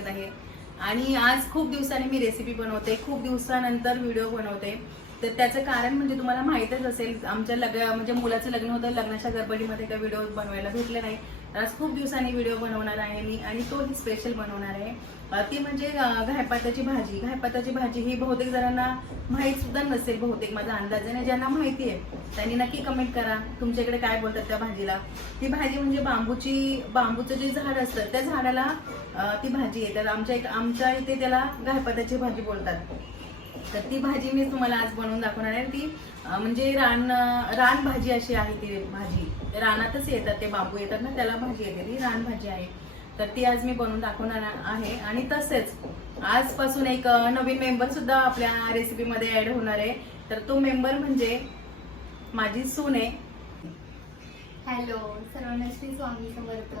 बघत आहे. आणि आज खूप दिवसांनी मी रेसिपी बनवते. खूप दिवसानंतर व्हिडिओ बनवते. तर त्याचं कारण म्हणजे तुम्हाला माहीतच असेल आमच्या लग्न म्हणजे मुलाचं लग्न होतं लग्नाच्या गडबडीमध्ये काही व्हिडिओ बनवायला भेटले नाही. आज खूप दिवसांनी व्हिडिओ बनवणार आहे मी आणि तोही स्पेशल बनवणार आहे. ती म्हणजे घायपाताची भाजी. घायपाताची भाजी ही बहुतेक जणांना माहीत सुद्धा नसेल बहुतेक माझा अंदाज आहे. आणि ज्यांना माहिती आहे त्यांनी नक्की कमेंट करा. तुमच्याकडे काय बोलतात त्या भाजीला. ती भाजी म्हणजे बांबूची बांबूचं जे झाड असतं त्या झाडाला ती भाजी आहे. त्याला आमच्या एक आमच्या इथे त्याला घायपाताची भाजी बोलतात. तर ती भाजी मी तुम्हाला आज बनवून दाखवणार आहे. ती म्हणजे रान रान भाजी अशी आहे ती भाजी. रानातच येतात ते बांबू येतात ना त्याला भाजी येते. ती रान भाजी आहे. तर ती आज मी बनवून दाखवणार आहे. आणि तसेच आजपासून एक नवीन मेंबर सुद्धा आपल्या रेसिपीमध्ये ऍड होणार आहे. तर तो मेंबर म्हणजे माझी सून आहे. हॅलो सर्वांना श्री स्वामी समर्थ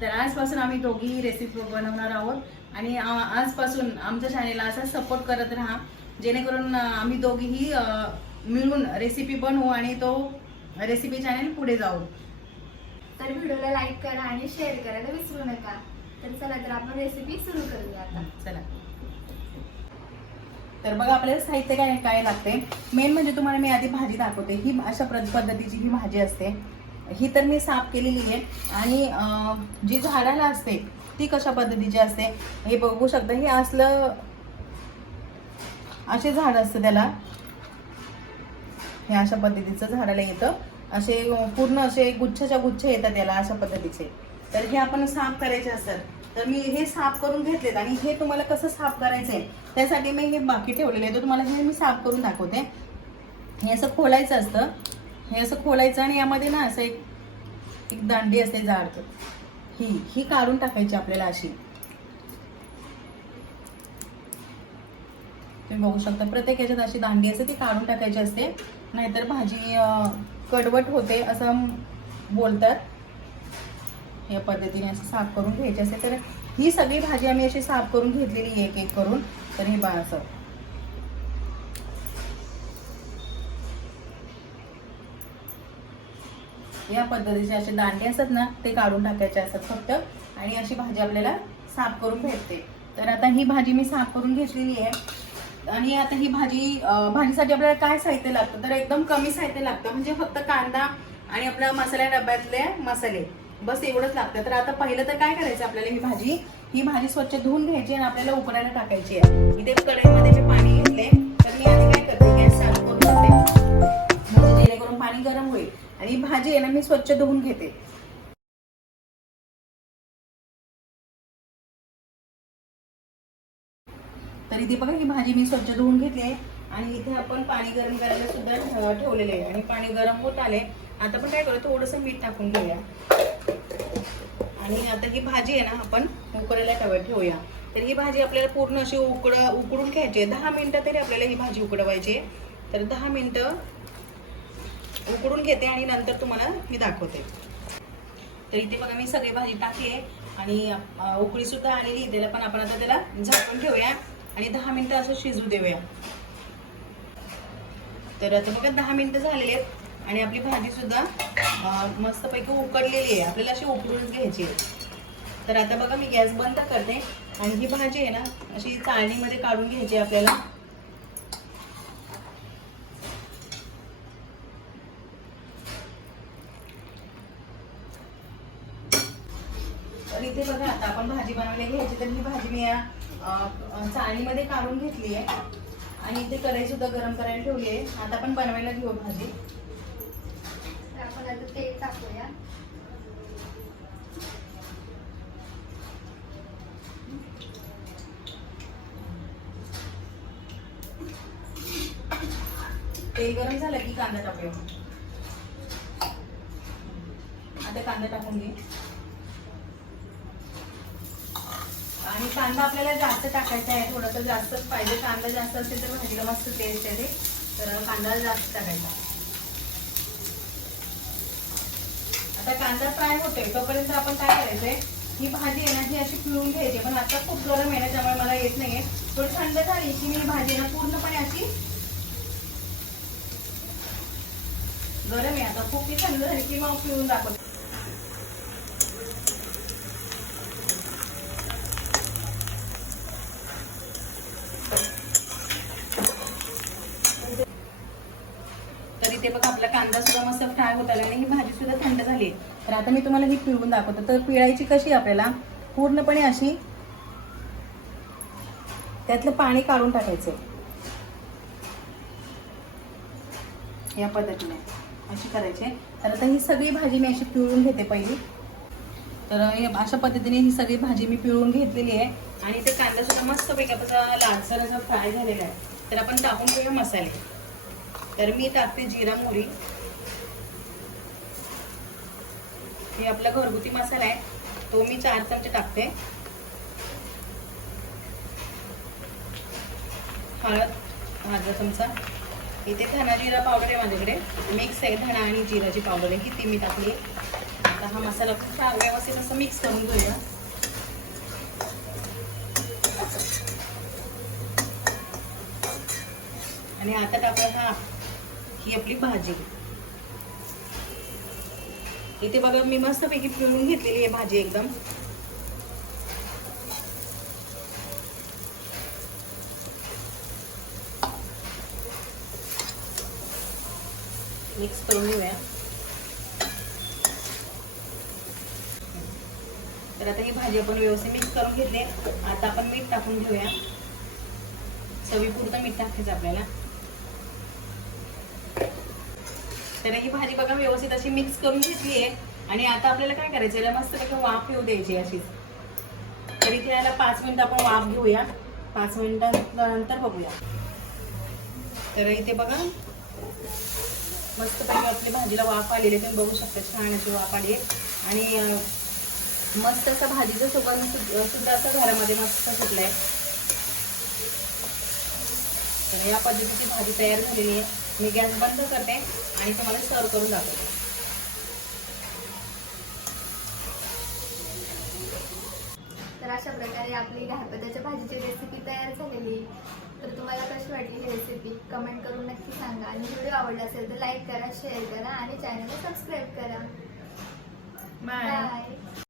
तर आजपासून आम्ही दोघीही रेसिपी बनवणार आहोत. आणि आजपासून आमच्या चॅनेलला असा सपोर्ट करत राहा. जेणेकरून आम्ही दोघीही मिळून रेसिपी बनवू आणि तो रेसिपी चॅनेल पुढे जाऊ. तर व्हिडिओला लाईक करा आणि शेअर करायला विसरू नका. तर चला तर आपण रेसिपी सुरू करूया आता. चला. तर बघा आपल्याला साहित्य काय काय लागते? मेन म्हणजे तुम्हाला मी आधी भाजी दाखवते. ही अशा पद्धतीची ही भाजी असते. ही तर मी साफ केलेली आहे. आणि जी झाडाला असते ती कशा पद्धतीची असते हे बघू शकता. हे असलं असे झाड असतं त्याला. हे अशा पद्धतीचं झाडाला येतं. असे पूर्ण असे गुच्छाच्या गुच्छ येतात त्याला अशा पद्धतीचे. तर हे आपण साफ करायचे असतात तर मी हे साफ करून घेतलेत. आणि हे तुम्हाला कसं साफ करायचंय त्यासाठी मी हे बाकी ठेवलेले आहे तर तुम्हाला हे मी साफ करून दाखवते. हे असं खोलायचं असतं. हे असं खोलायचं आणि यामध्ये ना असं एक एक दांडी असते जाड ही ही काढून टाकायची आपल्याला अशी. तुम्ही बघू शकता प्रत्येक याच्यात अशी दांडी असते ती काढून टाकायची असते. नाहीतर भाजी कडवट होते असं बोलतात. या पद्धतीने असं साफ करून घ्यायची असते. तर ही सगळी भाजी आम्ही अशी साफ करून घेतलेली एक एक करून. तर हे बा असं. या पद्धतीचे असे दांडे असतात ना ते काढून टाकायचे असतात फक्त. आणि अशी भाजी आपल्याला साफ करून भेटते. तर आता ही भाजी मी साफ करून घेतलेली आहे. आणि आता ही भाजी भाजीसाठी आपल्याला काय साहित्य लागतं? तर एकदम कमी साहित्य लागतं. म्हणजे फक्त कांदा आणि आपल्या मसाल्या डब्यातले मसाले. बस एवढंच लागतं. तर आता पहिलं तर काय करायचं आपल्याला ही भाजी? ही भाजी स्वच्छ धुवून घ्यायची आणि आपल्याला उकडायला टाकायची आहे. इथे कढईमध्ये मी पाणी घेतले तर मी आधी काय करते? गॅस चालू करून घेते म्हणजे जेणेकरून पाणी गरम होईल. आणि भाजी आहे ना मी स्वच्छ धुवून घेते. तर इथे बघा ही भाजी मी स्वच्छ धुवून घेतली आहे. आणि इथे आपण पाणी गरम करायला सुद्धा ठेवलेले आहे. आणि पाणी गरम होत आले आता पण काय करू थोडंसं मीठ टाकून घेऊया. आणि आता ही भाजी आहे ना आपण उकडायला ठेवा ठेवूया. तर ही भाजी आपल्याला पूर्ण अशी उकड उकडून घ्यायची आहे. दहा मिनिटं तरी आपल्याला ही भाजी उकडवायची आहे. तर दहा मिनिटं उकडून घेते आणि नंतर तुम्हाला मी दाखवते. तर इथे बघा मी सगळी भाजी टाकली आणि उकळी सुद्धा आलेली त्याला पण आपण आता त्याला झाकून ठेवूया आणि दहा मिनटं असं शिजू देऊया. तर आता बघा दहा मिनटं झालेली आहेत आणि आपली भाजी सुद्धा मस्तपैकी उकडलेली आहे. आपल्याला अशी उकडूनच घ्यायची आहे. तर आता बघा मी गॅस बंद करते आणि ही भाजी आहे ना अशी चाळणीमध्ये काढून घ्यायची आपल्याला. इथे बघा आता आपण भाजी बनवायला घ्यायची तर ही भाजी मी या चाळणीमध्ये काढून घेतली आहे. आणि इथे कढई सुद्धा गरम करायला ठेवली आहे. आता आपण बनवायला घेऊ भाजी. तर आपण आता तेल टाकूया. तेल गरम झालं की कांदा टाकूया. आता कांदा टाकून घे. आणि कांदा आपल्याला जास्त टाकायचा आहे थोडंसं जास्तच पाहिजे. कांदा जास्त असेल तर भाजीला मस्त टेस्ट येते. तर कांदा जास्त टाकायचा. आता कांदा फ्राय होतोय तोपर्यंत आपण काय करायचंय ही भाजी आहे ना ही अशी पिळून घ्यायची. पण आता खूप गरम आहे ना त्यामुळे मला येत नाहीये. थोडी थंड झाली की मी भाजी ना पूर्णपणे अशी गरम आहे. आता खूप थंड झाली की मग पिळून दाखवते. कांदा सुद्धा मस्त फ्राय होत आला आणि ही भाजी सुद्धा थंड झाली तर आता मी तुम्हाला ही पिळून दाखवतो. तर पिळायची कशी आपल्याला? पूर्णपणे अशी त्यातलं पाणी काढून टाकायचं या पद्धतीने अशी करायची तर आता ही सगळी भाजी मी अशी पिळून घेते पहिली. तर अशा पद्धतीने ही सगळी भाजी मी पिळून घेतलेली आहे. आणि ते कांदा सुद्धा मस्त पैकी आपला लालसर फ्राय झालेला आहे. तर आपण टाकून घेऊया मसाले. तर मी टाकते जिरा मोहरी. हे आपला घरगुती मसाला आहे. तो मी चार चमचे टाकते. हळद अर्धा चमचा. इथे धना जिरा पावडर आहे माझ्याकडे. मिक्स आहे धणा आणि जिराची पावडर आहे. ही ती मी टाकली. आता हा मसाला खूप छान व्यवस्थित असं मिक्स करून घेऊया. आणि आता टाकूया हा ही आपली भाजी. इथे बघा मी मस्तपैकी पिळून घेतलेली आहे भाजी एकदम. मिक्स करून घेऊया. तर आता ही भाजी आपण व्यवस्थित मिक्स करून घेतली आता आपण मीठ टाकून घेऊया. चवीपुरतं मीठ टाकायचं आपल्याला. तर ही भाजी बघा व्यवस्थित अशी मिक्स करून घेतली आहे. आणि आता आपल्याला काय करायचं याला मस्त पैकी वाफ येऊ द्यायची अशी तर इथे याला पाच मिनिट आपण वाफ घेऊया. पाच मिनिटानंतर बघूया. तर इथे बघा. मस्त पैकी आपली भाजीला वाफ आलेली आहे. तुम्ही बघू शकता छान अशी वाफ आली आहे. आणि मस्त असं भाजीचा सुगंध सुद्धा असं घरामध्ये मस्त सुटलाय. तर या पद्धतीची भाजी तयार झालेली आहे. मी गॅस बंद करते आणि तुम्हाला सर्व करून दाखवते. तर अशा प्रकारे आपली दहापदाच्या भाजीची रेसिपी तयार झालेली तर तुम्हाला कशी वाटली ही रेसिपी कमेंट करून नक्की सांगा. आणि व्हिडिओ आवडला असेल तर लाईक करा शेअर करा आणि चॅनलला सबस्क्राईब करा. बाय